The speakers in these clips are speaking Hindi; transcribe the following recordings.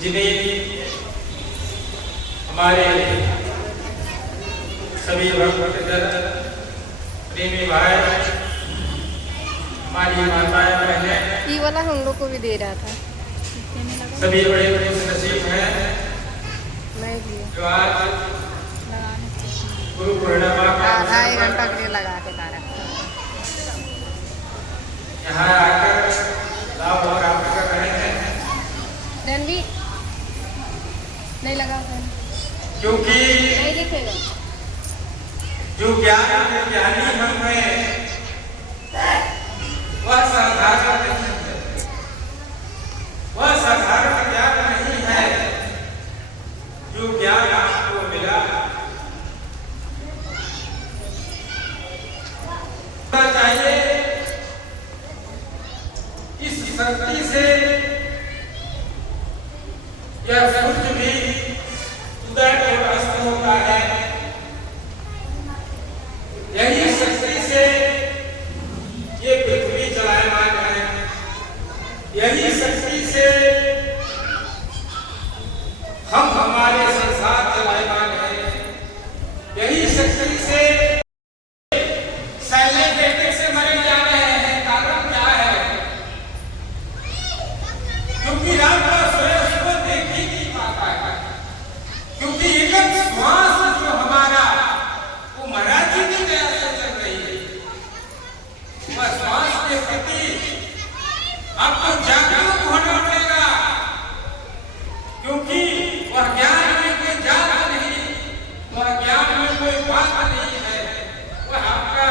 जिन्हें हमारे सभी भक्तजन प्रेमी भाई, हमारी माताएं बहनें, ये वाला हम लोग को भी दे रहा था, सभी बड़े बड़े नसीब हैं जो आज गुरु पूर्णिमा का आधा एक घंटा के लिए लगा के ला रखा यहाँ आकर लाभ और प्राप्त कर रहे हैं। रणवी नहीं लगा क्योंकि नहीं दिखेगा। जो ज्ञानी हम हैं वह साधारण नहीं है, वह साधारण ज्ञान नहीं है। जो ज्ञान आपको मिला चाहिए, इस शक्ति से यह सूर्य भी उदय और अस्त होता है। यही शक्ति से ये पृथ्वी चलायमान है, यही शक्ति से हम हमारे संसार चलायमान है, यही शक्ति से सैन्य बेटे से मरे जा रहे हैं। कारण क्या है? क्योंकि रात का सोया उसको देख ही नहीं पाता है, क्योंकि एक श्वास जो हमारा वो महाराज जी की दया से चल रही है। वह श्वास के प्रति आपको जागरूक होना पड़ेगा, क्योंकि वह ज्ञान में कोई जात नहीं, वह ज्ञान में कोई बात नहीं है, वह आपका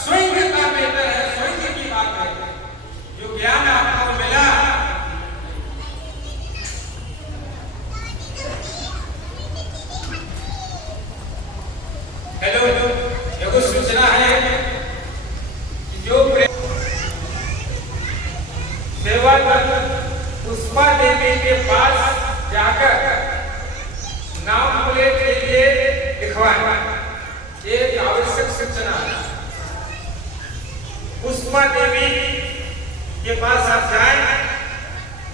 स्वयं का बेटा है, स्वयं की बात है। जो ज्ञान आपको मिला हेलो, एगो सूचना है कि जो सेवा पुष्पा देवी के पास जाकर नाम प्लेट के लिए लिखवाए, एक आवश्यक सूचना। पुष्पा देवी के पास आप जाएं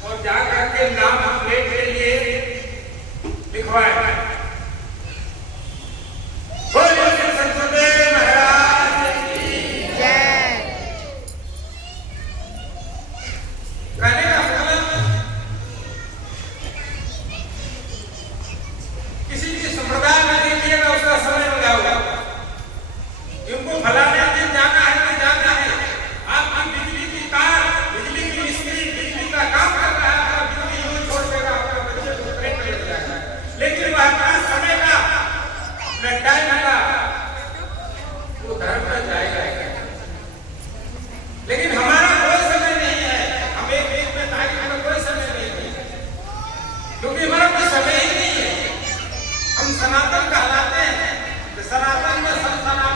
और जाकर के नाम प्लेट के लिए लिखवाए। लेकिन हमारा कोई समय नहीं है, हम एक में तारीख में कोई समय नहीं है, क्योंकि हमारा कोई समय ही नहीं है। हम सनातन कहलाते हैं, तो सनातन में संतना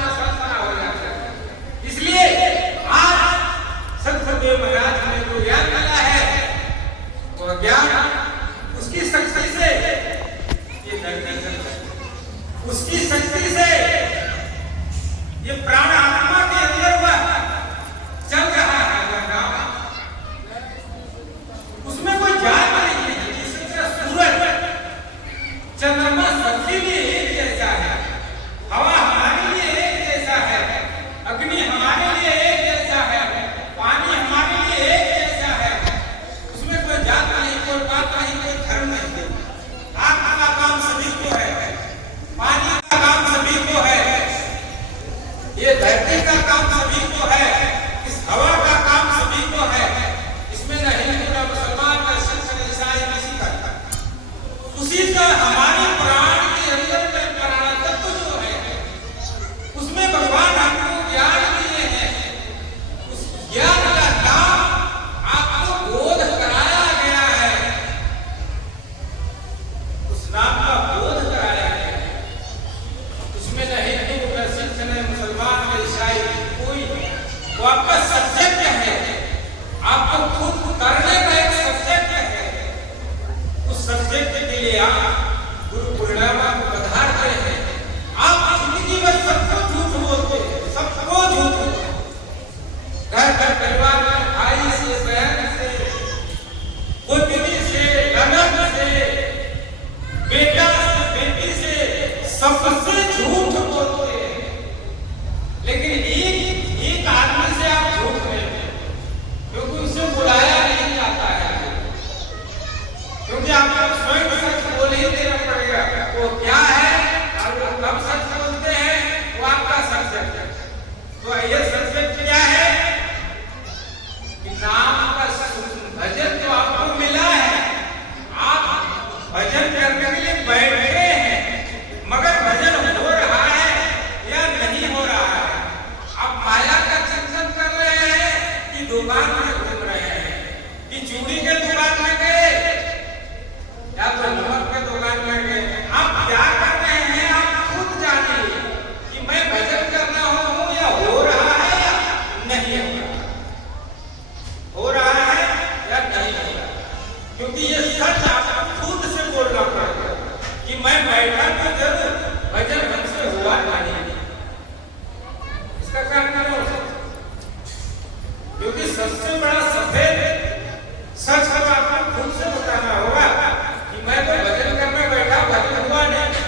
हो जाता है। इसलिए आज सतगुरुदेव महाराज ने जो ज्ञान मिला है, वह ज्ञान उसकी शक्ति से ये उसकी शक्ति से ये प्राण आत्मा के अंदर वह चल रहा है। वह नाम उसमें कोई जात नहीं है। जिससे सूरज चंद्रमा सबके लिए एक जैसा है, हवा हमारे लिए एक जैसा है, अग्नि हमारे लिए एक जैसा है, पानी हमारे लिए एक जैसा है। उसमें कोई जात नहीं, कोई बात नहीं, कोई धर्म नहीं। आप जो हमारे प्राण के अंदर में प्राण तत्व जो है उसमें भगवान हमको ज्ञान दिए हैं। उस ज्ञान का नाम आपको बोध कराया गया है, उस नाम का बोध कराया गया है। उसमें न हिंदू न सिख न मुसलमान न ईसाई कोई, वो आपका सब्जेक्ट है, आपको खुद करने का एक सब्जेक्ट है। उस सब्जेक्ट के लिए आप गुरु पूर्णिमा को पधारते हैं। आप जिंदगी में सबको झूठ बोलते हैं, सबको झूठ बोलते हैं। घर घर परिवार में भाई से, बहन से, पुत्री से, ननद से, बेटा से, बेटी से, सबसे झूठ बोलते हैं। लेकिन एक आदमी से आप झूठ नहीं बोलते, क्योंकि उसे बुलाया नहीं जाता है, क्योंकि आपको स्वयं सच बोल ही देना पड़ेगा। वो क्या है और वो कब सच बोलते हैं, वो आपका सब्जेक्ट है। तो ये सब्जेक्ट क्या है कि नाम का भजन तो आपको मिला है, आप भजन करने के लिए बैठे हैं, मगर भजन हो रहा है या नहीं हो रहा है। आप माया का चिंतन कर रहे हैं कि दुकान में घूम रहे हैं, कि चूड़ी के दुकान में गए या तो नमक के दुकान में गए। आप क्या कर रहे हैं आप खुद जानिए कि मैं भजन कर रहा हूँ या हो रहा है या नहीं हो रहा है या नहीं हो रहा। क्योंकि ये सच आपको खुद से बोलना पड़ेगा कि मैं बैठा तो जरूर, भजन हमसे हुआ नहीं। इसका कारण क्या हो सकता, क्योंकि सबसे बड़ा सफेद सच को आपको खुद से बताना होगा कि मैं तो भजन करने बैठा, भजन हुआ नहीं।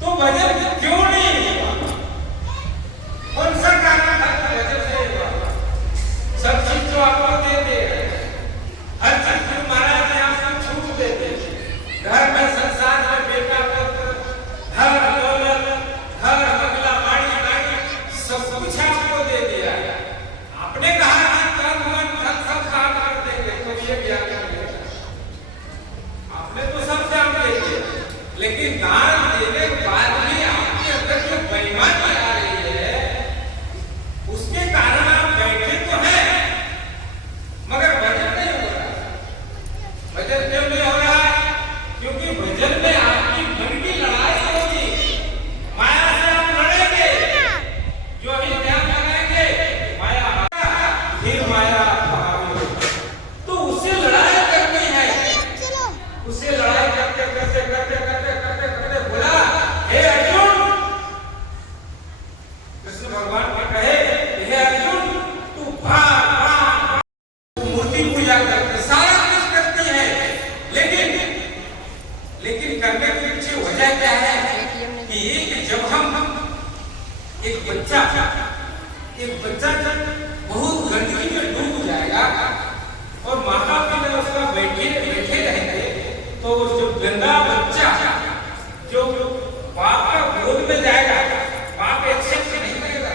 तो भजन क्यों नहीं हुआ, कौन सा कारण था कि भजन नहीं हुआ। सब चीज तो आपको दे दे, हर चीज गुरु महाराज ने आपको छूट दे दे। घर में, संसार में, बेटा पुत्र, घर दौलत, घर बंगला, गाड़ी, सब कुछ आपको दे दिया। आपने कहा कि कर्म मन धन सब काम कर देंगे, तो ये ज्ञान मिलेगा। आपने तो सब जान लेंगे, लेकिन ज्ञान देने के बाद भी आपके अंदर जो बेईमानी आ रही है, उसके कारण आप बैठे तो हैं, मगर भजन नहीं हो रहा। भजन क्यों नहीं हो रहा है, क्योंकि भजन में आपकी मन की लड़ाई होगी। माया से आप लड़ेंगे, जो अभी ध्यान लगाएंगे माया, फिर माया भागो। तो उसे लड़ाई करनी है, उसे लड़ाई करते करते करते करते करते करते बोला, हे अर्जुन, कृष्ण भगवान ने कहे, हे अर्जुन तू भाग, तू मूर्ति पूजा करते, सारा कुछ करती है, लेकिन करने के पीछे वजह क्या है कि जब हम एक बच्चा जब बहुत गंदगी में डूब जाएगा और माता पिता उसका बैठे रहेंगे, तो वो जो गंदा बच्चा जो बाप का गोद में जाएगा, बाप एक्सेप्ट नहीं करेगा।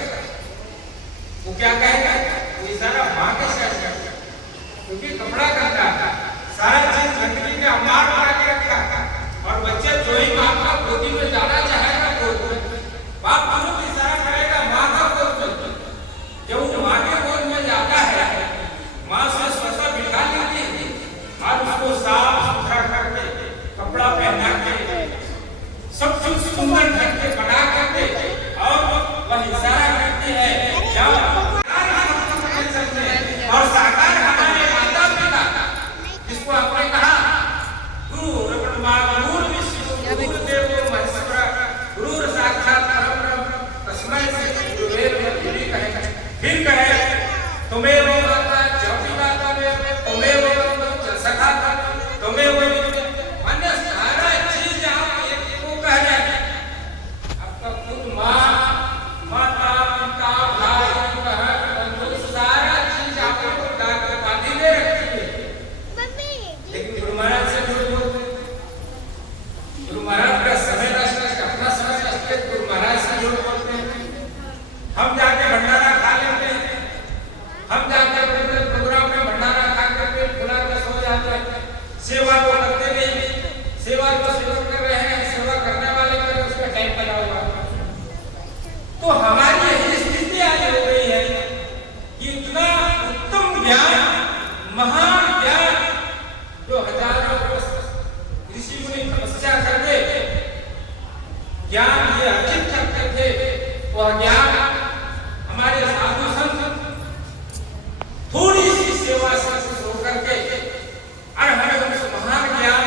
वो क्या कहेगा, वो इशारा माँ के साथ करेगा, क्योंकि कपड़ा गंदा, सारा चीज गंदगी का मार के रखा, और बच्चा जो ही माँ का गोदी में जाना चाहेगा, बाप तुरंत इशारा करेगा माँ का गोद में। जब वो माँ के गोद में जाता है, माँ से स्वतः बिठा लेती है और उसको साफ सुथरा करके, कपड़ा पहना के, सब कुछ सुंदर ढंग से बना करके, और वह इशारा करती है जाओ। और साकार हमारे माता पिता, जिसको आपने कहा गुरु ब्रह्मा गुरु विष्णु गुरु देवो महेश्वरा गुरु साक्षात परम ब्रह्म तस्मै श्री गुरुवे नमः। फिर कहे तुम्हें वो माता चौकीदाता में, तुम्हें वो सखा था, तुम्हें वो अन्य सारा चीज आप एक को कह रहे हैं। आपका खुद माँ, माता, पिता, भाई, बहन, बंधु, सारा चीज आपको बांधी में रखी है, लेकिन गुरु महाराज से झूठ बोलते हैं। गुरु महाराज का समय नष्ट, अपना समय नष्ट, गुरु महाराज से झूठ बोलते हैं। हम जाके भंडारा खा लेते हैं, हम जाके और ज्ञान हमारे साधु संत थोड़ी सी सेवा से शुरू करके और हमें उस महान ज्ञान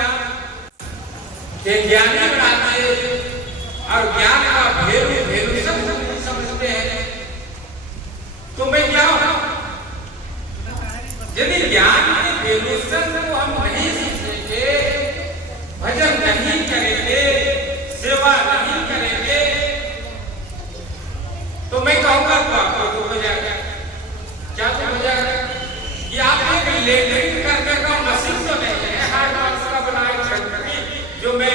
के ज्ञानी बनाते और ज्ञान का भेद सब समझते हैं। तो मैं क्या हूं? यदि ज्ञान के भेद को हम नहीं सीखेंगे, भजन नहीं करेंगे, सेवा नहीं करेंगे, तो मैं कहूंगा तो आपको तो हो जाएगा। क्या तो हो जाएगा कि आप एक लेटरिन करने का मशीन तो नहीं है, हर मांस का बनाए छठी जो मैं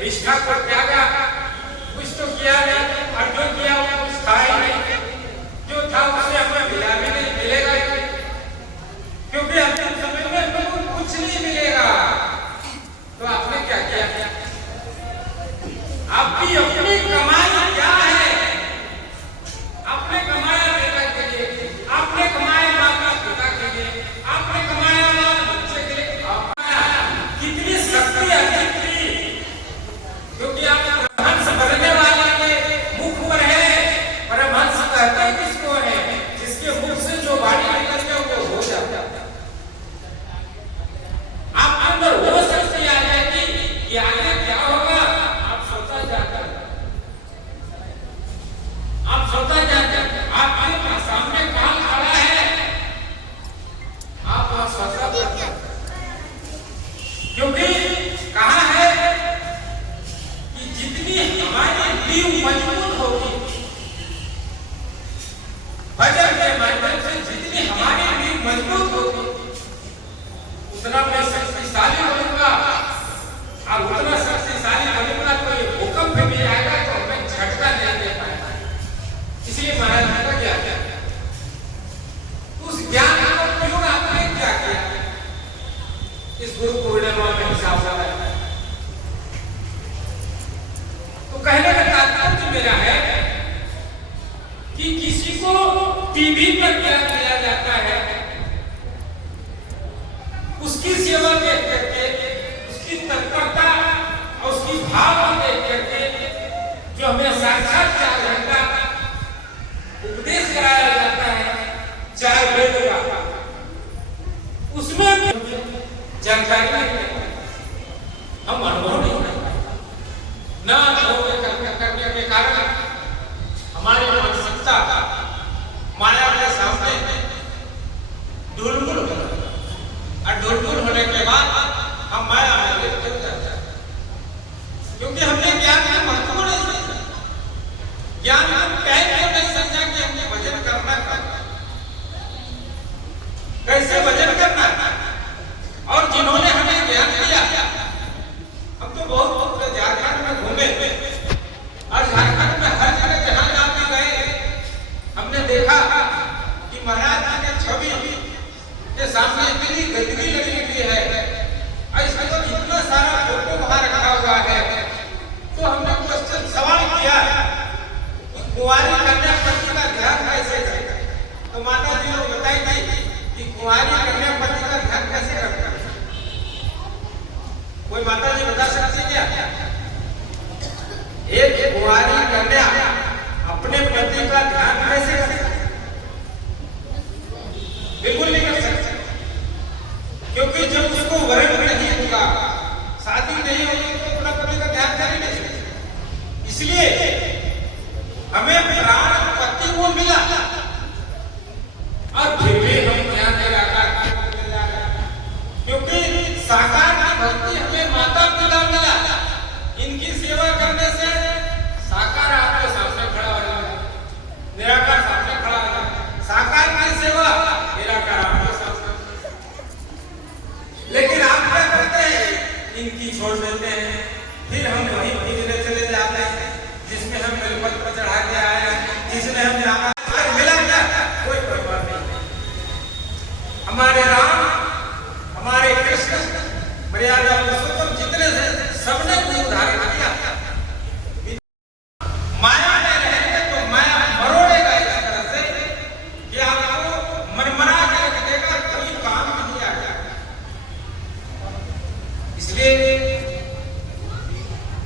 निष्ठा को त्यागा, कुछ तो किया नहीं और जो किया वो कुछ था ही नहीं, जो था उससे हमें मिला भी नहीं, मिलेगा ही, क्योंकि अंतिम समय में हमें कुछ नहीं मिलेगा। तो आपने क्या किया? आपकी अपनी कमाई क्या है? आपने कमाया बेटा के लिए, आपने कमाया माता पिता के लिए, आपने कमाया बच्चे के लिए, कितनी शक्ति अधिक थी, क्योंकि आप परमहंस बनने वाले के मुख पर है। परमहंस कहते किसको है? जिसके मुख से जो वाणी निकलती है वो हो जाता है। आप अंदर वो शक्ति आ जाएगी कि आगे क्या होगा आप सोचा जाता है, आप सोचा जाता है। आपके सामने काल खड़ा है, आप वहां सोचा जाते हैं, क्योंकि कहा है कि जितनी हमारी नींव मजबूत होगी, भजन के माध्यम से जितनी हमारी नींव मजबूत होगी, उतना मैं शक्तिशाली बनूंगा, और उतना शक्तिशाली बनूंगा तो ये भूकंप भी आएगा तो हमें झटका नहीं दे पाएगा। इसलिए महाराज जी का क्या किया? उस ज्ञान को क्यों आपने क्या किया? इस गुरु पूर्णिमा में हिसाब लगाया। तो कहने का तात्पर्य मेरा है कि किसी को टीवी पर क्या किया जाता है, उसकी सेवा देख करके, उसकी तत्परता और उसकी भाव देख करके जो हमें साक्षात 4 घंटा उपदेश कराया जाता है, 4 वेद का, उसमें जानकारी नहीं, हम अनुभव नहीं ना करने के कारण हमारी मानसिकता माया के सामने ढुलमुल हो, और ढुलमुल होने के बाद हम माया में लिप्त हो जाते हैं, क्योंकि हमने ज्ञान का महत्व नहीं समझा। ज्ञान हम कह नहीं समझा कि हमने भजन करना कैसे भजन करना, और जिन्होंने हमें ज्ञान दिया, हम तो बहुत झारखंड में घूमे और झारखंड में हर जगह जहां जहां भी गए हमने देखा कि महाराज जी की छवि के सामने इतनी गंदगी लगी हुई है, ऐसा तो इतना सारा फोटो वहां रखा हुआ है। तो हमने क्वेश्चन सवाल किया कि कुंवारी कन्या पति का ध्यान कैसे करें? तो माता जी ने बताई थी कि कुंवारी कन्या पति का ध्यान कैसे रखना। कोई माता जी बता सकती क्या? एक कुंवारी कन्या अपने पति का ध्यान कैसे कर सकती? बिल्कुल नहीं कर सकती, क्योंकि जब उसको वरण नहीं होगा, शादी नहीं होगी, तो अपना पति का ध्यान कर ही नहीं सकती। इसलिए हमें प्राण पति को मिला और फिर भी हम ज्ञान निराकार क्योंकि साकार की भक्ति हमें माता पिता मिला, इनकी सेवा करने से साकार आपके सामने खड़ा हो जाएगा, निराकार सामने खड़ा हो जाएगा। साकार की सेवा निराकार आपके सामने, लेकिन आप क्या करते हैं? इनकी छोड़ देते हैं, फिर हम वहीं भीजने चले जाते हैं जिसमें हम बेलपत्र पर चढ़ा के आए हैं, जिसने हम राम मिला क्या? कोई परवाह नहीं। हमारे राम, हमारे कृष्ण, मर्यादा पुरुषोत्तम जितने से सबने कोई उदाहरण दिया। माया में रहेंगे तो माया मरोड़ेगा इस तरह से कि आपको मनमना के रख देगा, कोई काम नहीं आएगा। इसलिए